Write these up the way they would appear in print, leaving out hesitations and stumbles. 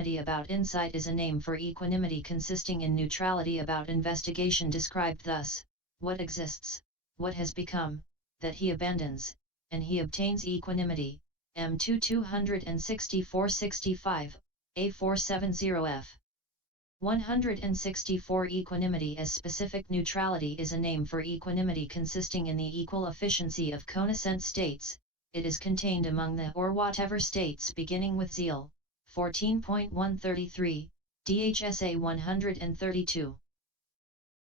about insight is a name for equanimity consisting in neutrality about investigation described thus: what exists, what has become, that he abandons, and he obtains equanimity. M2 264-65, A470F. 164 Equanimity as specific neutrality is a name for equanimity consisting in the equal efficiency of connascent states. It is contained among the or whatever states beginning with zeal. 14.133, DHSA 132.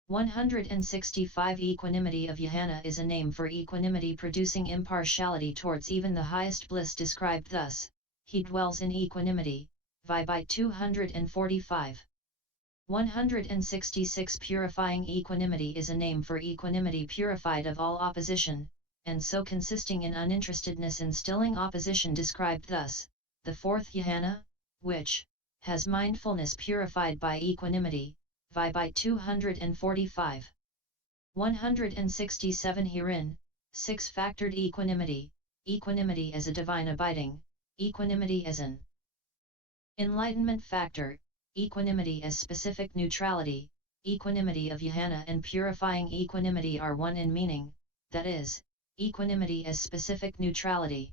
165 Equanimity of jhana is a name for equanimity producing impartiality towards even the highest bliss described thus: he dwells in equanimity. Vibite 245. 166 Purifying equanimity is a name for equanimity purified of all opposition, and so consisting in uninterestedness in stilling opposition described thus: the fourth jhana, which has mindfulness purified by equanimity. Vibite 245. 167 Herein, six-factored equanimity, equanimity as a divine abiding, equanimity as an enlightenment factor, equanimity as specific neutrality, equanimity of jhana and purifying equanimity are one in meaning, that is, equanimity as specific neutrality.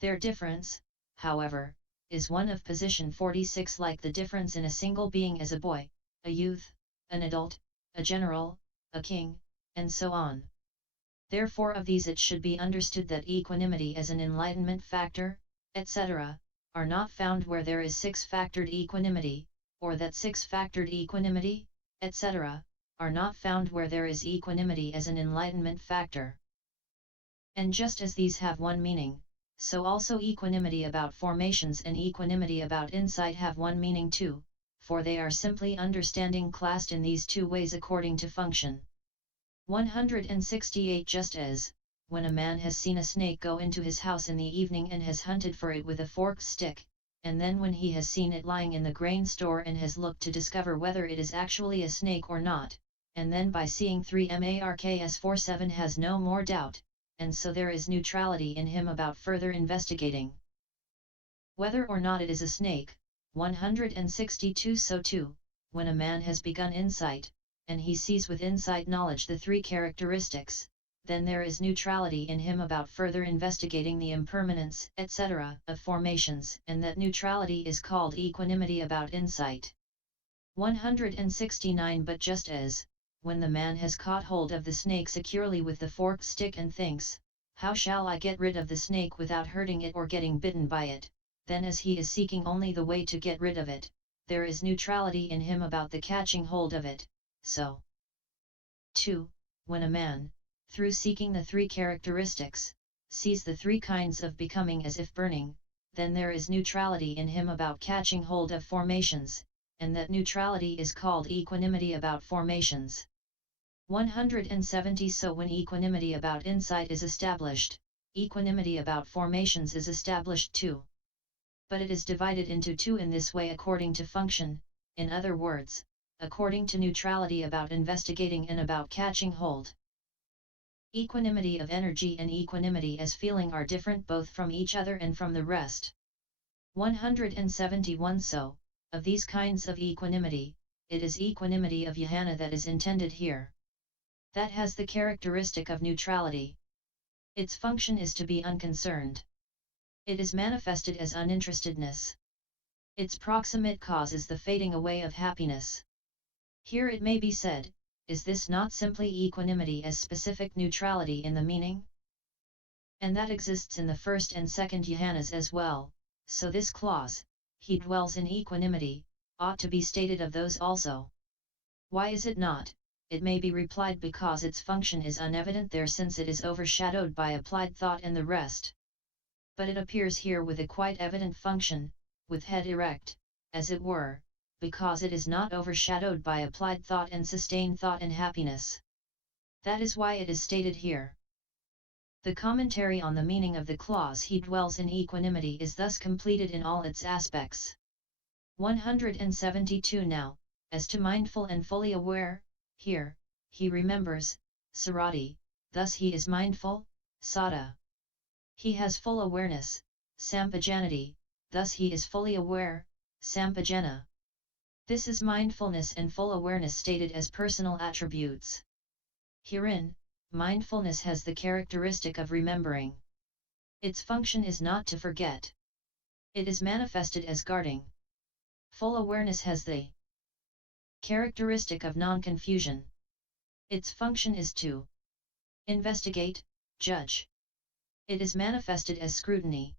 Their difference, however, is one of position 46, like the difference in a single being as a boy, a youth, an adult, a general, a king, and so on. Therefore of these it should be understood that equanimity as an enlightenment factor, etc., are not found where there is six-factored equanimity, or that six-factored equanimity, etc., are not found where there is equanimity as an enlightenment factor. And just as these have one meaning, so also equanimity about formations and equanimity about insight have one meaning too, for they are simply understanding classed in these two ways according to function. 168 Just as, when a man has seen a snake go into his house in the evening and has hunted for it with a forked stick, and then when he has seen it lying in the grain store and has looked to discover whether it is actually a snake or not, and then by seeing 3 Marks 47 has no more doubt, and so there is neutrality in him about further investigating whether or not it is a snake. 162 So too, when a man has begun insight, and he sees with insight knowledge the three characteristics, then there is neutrality in him about further investigating the impermanence, etc., of formations, and that neutrality is called equanimity about insight. 169 But just as, when the man has caught hold of the snake securely with the forked stick and thinks, how shall I get rid of the snake without hurting it or getting bitten by it, then as he is seeking only the way to get rid of it, there is neutrality in him about the catching hold of it. So, 2. When a man, through seeking the three characteristics, sees the three kinds of becoming as if burning, then there is neutrality in him about catching hold of formations, and that neutrality is called equanimity about formations. 170 So when equanimity about insight is established, equanimity about formations is established too. But it is divided into two in this way according to function, in other words, according to neutrality about investigating and about catching hold. Equanimity of energy and equanimity as feeling are different both from each other and from the rest. 171 So, of these kinds of equanimity, it is equanimity of jhana that is intended here. That has the characteristic of neutrality. Its function is to be unconcerned. It is manifested as uninterestedness. Its proximate cause is the fading away of happiness. Here it may be said, is this not simply equanimity as specific neutrality in the meaning? And that exists in the first and second jhanas as well, so this clause, he dwells in equanimity, ought to be stated of those also. Why is it not? It may be replied because its function is unevident there since it is overshadowed by applied thought and the rest. But it appears here with a quite evident function, with head erect, as it were, because it is not overshadowed by applied thought and sustained thought and happiness. That is why it is stated here. The commentary on the meaning of the clause he dwells in equanimity is thus completed in all its aspects. 172 Now, as to mindful and fully aware, here, he remembers, sarati, thus he is mindful, sada. He has full awareness, sampajanati, thus he is fully aware, sampajana. This is mindfulness and full awareness stated as personal attributes. Herein, mindfulness has the characteristic of remembering. Its function is not to forget. It is manifested as guarding. Full awareness has the characteristic of non-confusion. Its function is to investigate, judge. It is manifested as scrutiny.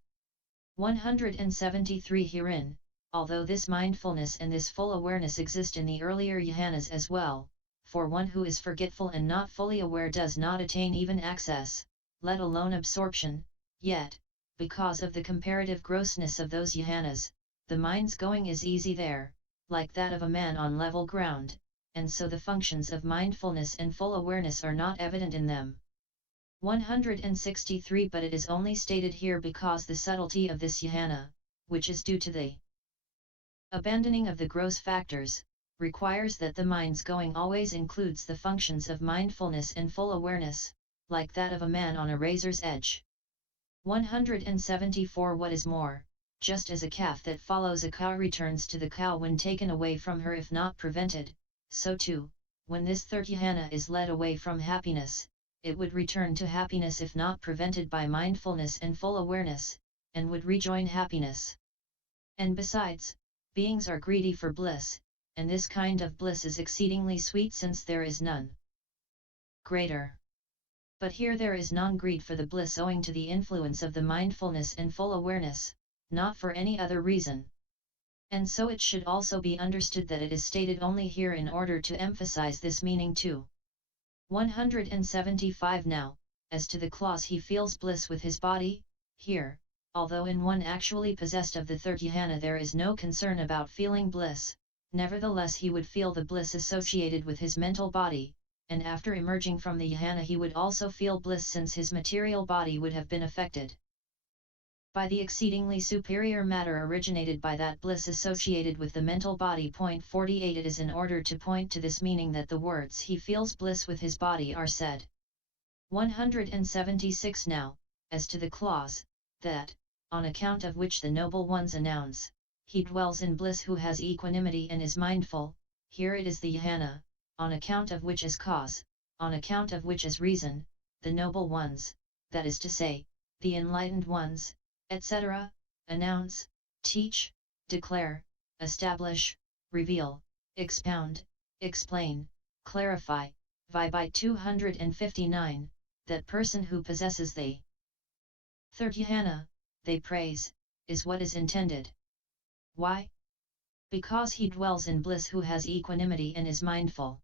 173 Herein, although this mindfulness and this full awareness exist in the earlier jhanas as well, for one who is forgetful and not fully aware does not attain even access, let alone absorption, yet, because of the comparative grossness of those jhanas, the mind's going is easy there, like that of a man on level ground, and so the functions of mindfulness and full awareness are not evident in them. 163 But it is only stated here because the subtlety of this jhana, which is due to the abandoning of the gross factors, requires that the mind's going always includes the functions of mindfulness and full awareness, like that of a man on a razor's edge. 174 What is more, just as a calf that follows a cow returns to the cow when taken away from her if not prevented, so too, when this third jhana is led away from happiness, it would return to happiness if not prevented by mindfulness and full awareness, and would rejoin happiness. And besides, beings are greedy for bliss, and this kind of bliss is exceedingly sweet since there is none greater. But here there is non-greed for the bliss owing to the influence of the mindfulness and full awareness, not for any other reason. And so it should also be understood that it is stated only here in order to emphasize this meaning too. 175 Now, as to the clause he feels bliss with his body, here, although in one actually possessed of the third jhana there is no concern about feeling bliss, nevertheless he would feel the bliss associated with his mental body, and after emerging from the jhana he would also feel bliss since his material body would have been affected by the exceedingly superior matter originated by that bliss associated with the mental body. 48 It is in order to point to this meaning that the words he feels bliss with his body are said. 176 Now, as to the clause, that, on account of which the noble ones announce, he dwells in bliss who has equanimity and is mindful, here it is the jhana, on account of which is cause, on account of which is reason, the noble ones, that is to say, the enlightened ones, etc., announce, teach, declare, establish, reveal, expound, explain, clarify, by 259, that person who possesses the third jhana, they praise, is what is intended. Why? Because he dwells in bliss who has equanimity and is mindful.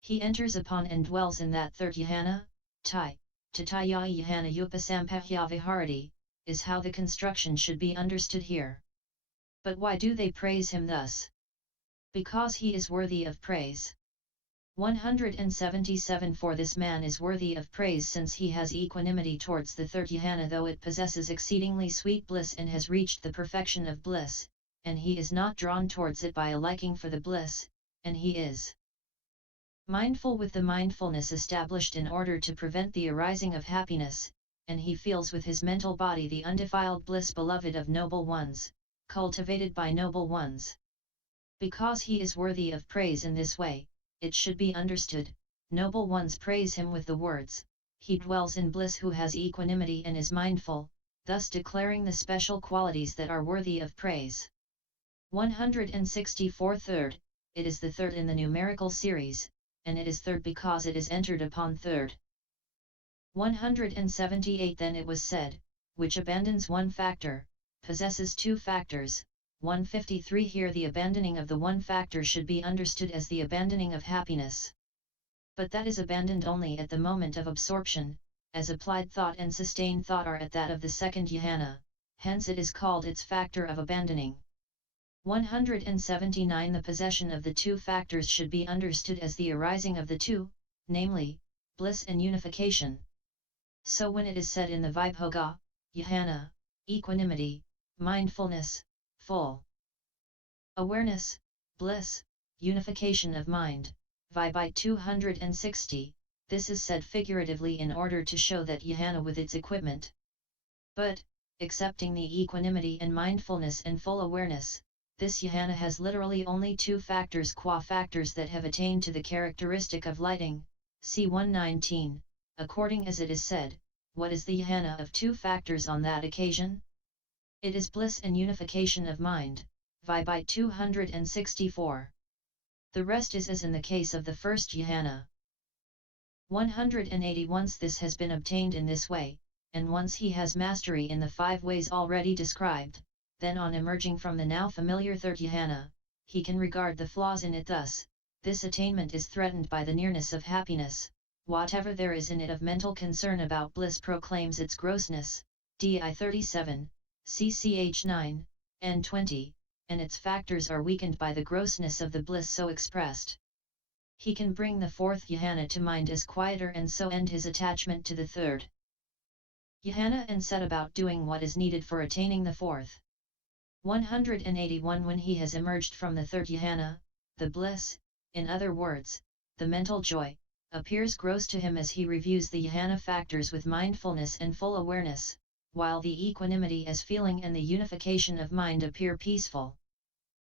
He enters upon and dwells in that third jhana, tataya jhana upasampahya viharati, is how the construction should be understood here. But why do they praise him thus? Because he is worthy of praise. 177 For this man is worthy of praise since he has equanimity towards the third jhana though it possesses exceedingly sweet bliss and has reached the perfection of bliss, and he is not drawn towards it by a liking for the bliss, and he is mindful with the mindfulness established in order to prevent the arising of happiness, and he feels with his mental body the undefiled bliss beloved of noble ones, cultivated by noble ones. Because he is worthy of praise in this way, it should be understood, noble ones praise him with the words, he dwells in bliss who has equanimity and is mindful, thus declaring the special qualities that are worthy of praise. 164 Third, it is the third in the numerical series, and it is third because it is entered upon third. 178 Then it was said, which abandons one factor, possesses two factors. 153 Here the abandoning of the one factor should be understood as the abandoning of happiness. But that is abandoned only at the moment of absorption, as applied thought and sustained thought are at that of the second jhana, hence it is called its factor of abandoning. 179 The possession of the two factors should be understood as the arising of the two, namely, bliss and unification. So when it is said in the Vibhoga, jhana, equanimity, mindfulness, full awareness, bliss, unification of mind, by 260, this is said figuratively in order to show that jhana with its equipment. But, excepting the equanimity and mindfulness and full awareness, this jhana has literally only two factors qua factors that have attained to the characteristic of lighting, c. 119, according as it is said, what is the jhana of two factors on that occasion? It is bliss and unification of mind, vi. 264. The rest is as in the case of the first jhana. 180. Once this has been obtained in this way, and once he has mastery in the 5 ways already described, then on emerging from the now familiar third jhana, he can regard the flaws in it thus: this attainment is threatened by the nearness of happiness, whatever there is in it of mental concern about bliss proclaims its grossness, di 37, cch 9, n 20, and its factors are weakened by the grossness of the bliss so expressed. He can bring the fourth jhana to mind as quieter and so end his attachment to the third jhana and set about doing what is needed for attaining the fourth. 181. When he has emerged from the third jhana, the bliss, in other words, the mental joy, appears gross to him as he reviews the jhana factors with mindfulness and full awareness, while the equanimity as feeling and the unification of mind appear peaceful.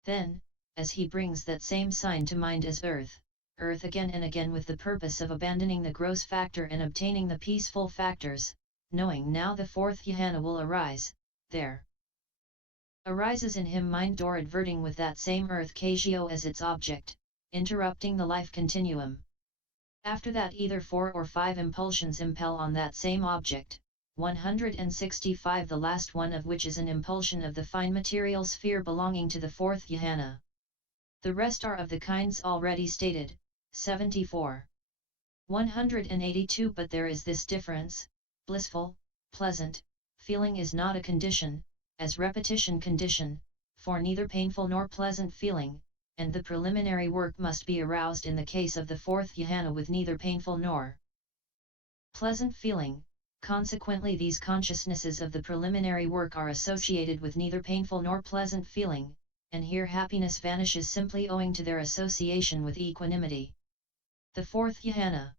Then, as he brings that same sign to mind as earth again and again with the purpose of abandoning the gross factor and obtaining the peaceful factors, knowing now the fourth jhana will arise, there arises in him mind door adverting with that same earth KASIÓA as its object, interrupting the life continuum. After that either 4 or 5 impulsions impel on that same object, 165, the last one of which is an impulsion of the fine material sphere belonging to the fourth jhana. The rest are of the kinds already stated, 74. 182. But there is this difference: blissful, pleasant, feeling is not a condition, as repetition condition, for neither painful nor pleasant feeling, and the preliminary work must be aroused in the case of the fourth jhana with neither painful nor pleasant feeling. Consequently these consciousnesses of the preliminary work are associated with neither painful nor pleasant feeling, and here happiness vanishes simply owing to their association with equanimity. The fourth jhana.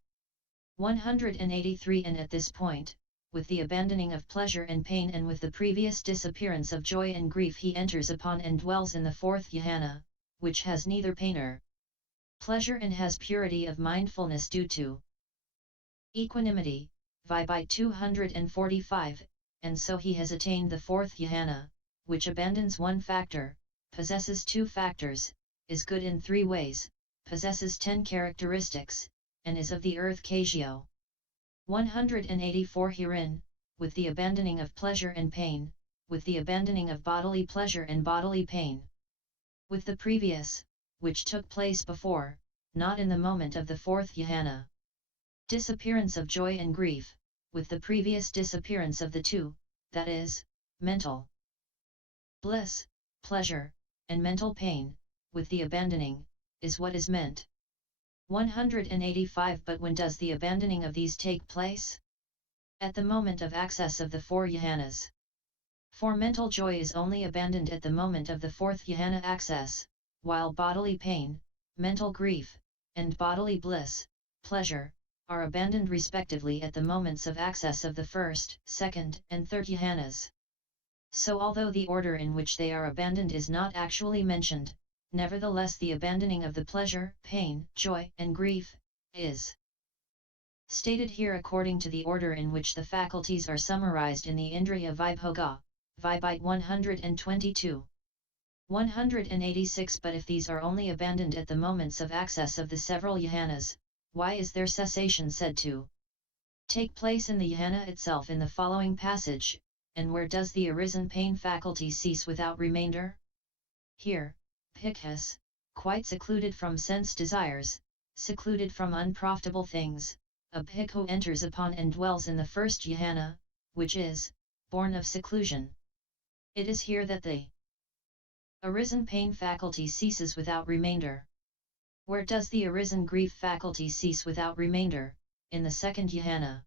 183. And at this point, with the abandoning of pleasure and pain and with the previous disappearance of joy and grief, he enters upon and dwells in the fourth jhana, which has neither pain or pleasure and has purity of mindfulness due to equanimity, vi. 245, and so he has attained the fourth jhana, which abandons one factor, possesses 2 factors, is good in 3 ways, possesses 10 characteristics, and is of the earth KASIÓA. 184. Herein, with the abandoning of pleasure and pain, with the abandoning of bodily pleasure and bodily pain, with the previous, which took place before, not in the moment of the fourth jhana, disappearance of joy and grief, with the previous disappearance of the 2, that is, mental bliss, pleasure, and mental pain, with the abandoning, is what is meant. 185. But when does the abandoning of these take place? At the moment of access of the 4 jhanas. For mental joy is only abandoned at the moment of the fourth jhana access, while bodily pain, mental grief, and bodily bliss, pleasure, are abandoned respectively at the moments of access of the first, second, and third jhanas. So although the order in which they are abandoned is not actually mentioned, nevertheless the abandoning of the pleasure, pain, joy, and grief, is stated here according to the order in which the faculties are summarized in the Indriya Vibhoga, vi. 122. 186. But if these are only abandoned at the moments of access of the several jhanas, why is their cessation said to take place in the jhana itself in the following passage, and where does the arisen pain faculty cease without remainder? Here, bhikkhus, quite secluded from sense desires, secluded from unprofitable things, a bhikkhu enters upon and dwells in the first jhana, which is born of seclusion. It is here that the arisen pain faculty ceases without remainder. Where does the arisen grief faculty cease without remainder? In the second jhana.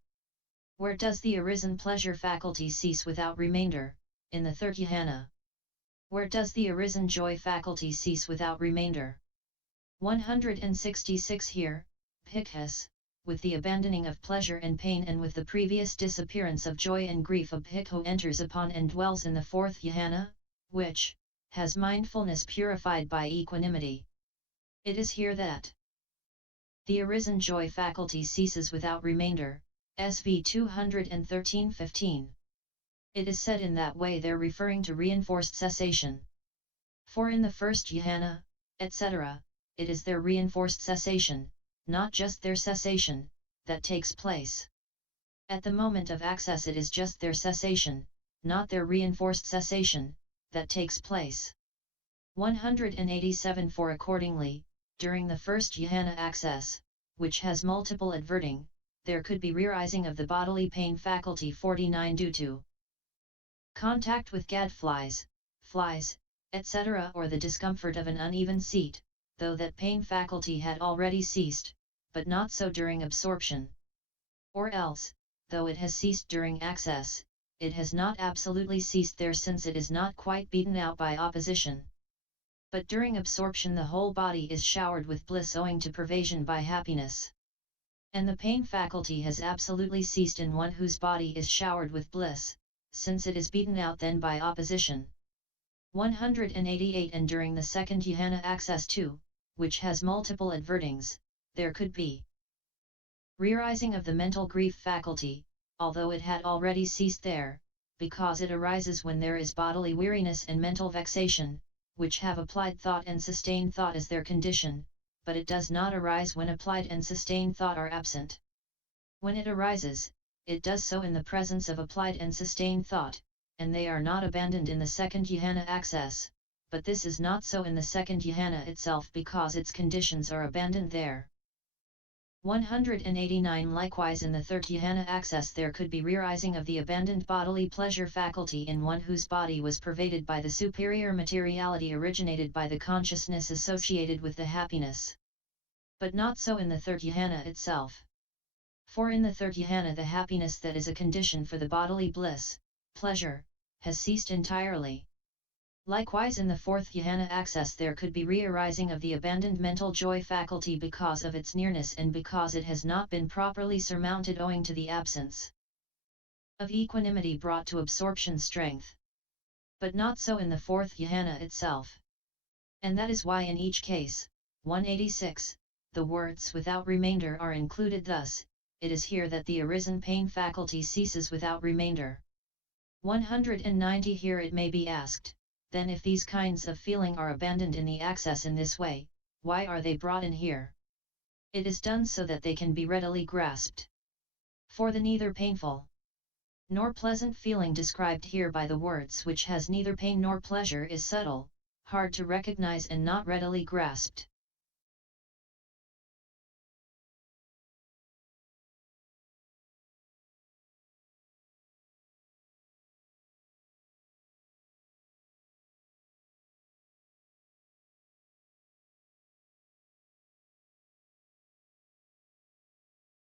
Where does the arisen pleasure faculty cease without remainder? In the third jhana. Where does the arisen joy faculty cease without remainder? 166. Here, bhikkhus, with the abandoning of pleasure and pain and with the previous disappearance of joy and grief, a bhikkhu enters upon and dwells in the fourth jhana, which, has mindfulness purified by equanimity. It is here that the arisen joy faculty ceases without remainder, SV 213:15. It is said in that way there referring to reinforced cessation. For in the first jhana, etc., it is their reinforced cessation, not just their cessation, that takes place. At the moment of access it is just their cessation, not their reinforced cessation, that takes place. 187 For accordingly, during the first jhana access, which has multiple adverting, there could be rearising of the bodily pain faculty 49 due to contact with gadflies, flies, etc. or the discomfort of an uneven seat, though that pain faculty had already ceased, but not so during absorption. Or else, though it has ceased during access, it has not absolutely ceased there since it is not quite beaten out by opposition. But during absorption the whole body is showered with bliss owing to pervasion by happiness. And the pain faculty has absolutely ceased in one whose body is showered with bliss, since it is beaten out then by opposition. 188 And during the second jhana access too, which has multiple advertings, there could be rearising of the mental grief faculty, although it had already ceased there, because it arises when there is bodily weariness and mental vexation, which have applied thought and sustained thought as their condition, but it does not arise when applied and sustained thought are absent. When it arises, it does so in the presence of applied and sustained thought, and they are not abandoned in the second jhana access, but this is not so in the second jhana itself because its conditions are abandoned there. 189 Likewise in the third jhana access there could be rearising of the abandoned bodily pleasure faculty in one whose body was pervaded by the superior materiality originated by the consciousness associated with the happiness. But not so in the third jhana itself. For in the third jhana the happiness that is a condition for the bodily bliss, pleasure, has ceased entirely. Likewise in the fourth jhana access there could be rearising of the abandoned mental joy faculty because of its nearness and because it has not been properly surmounted owing to the absence of equanimity brought to absorption strength. But not so in the fourth jhana itself. And that is why in each case, 186, the words without remainder are included thus, it is here that the arisen pain faculty ceases without remainder. 190 Here it may be asked, then if these kinds of feeling are abandoned in the access in this way, why are they brought in here? It is done so that they can be readily grasped. For the neither painful nor pleasant feeling described here by the words which has neither pain nor pleasure is subtle, hard to recognize and not readily grasped.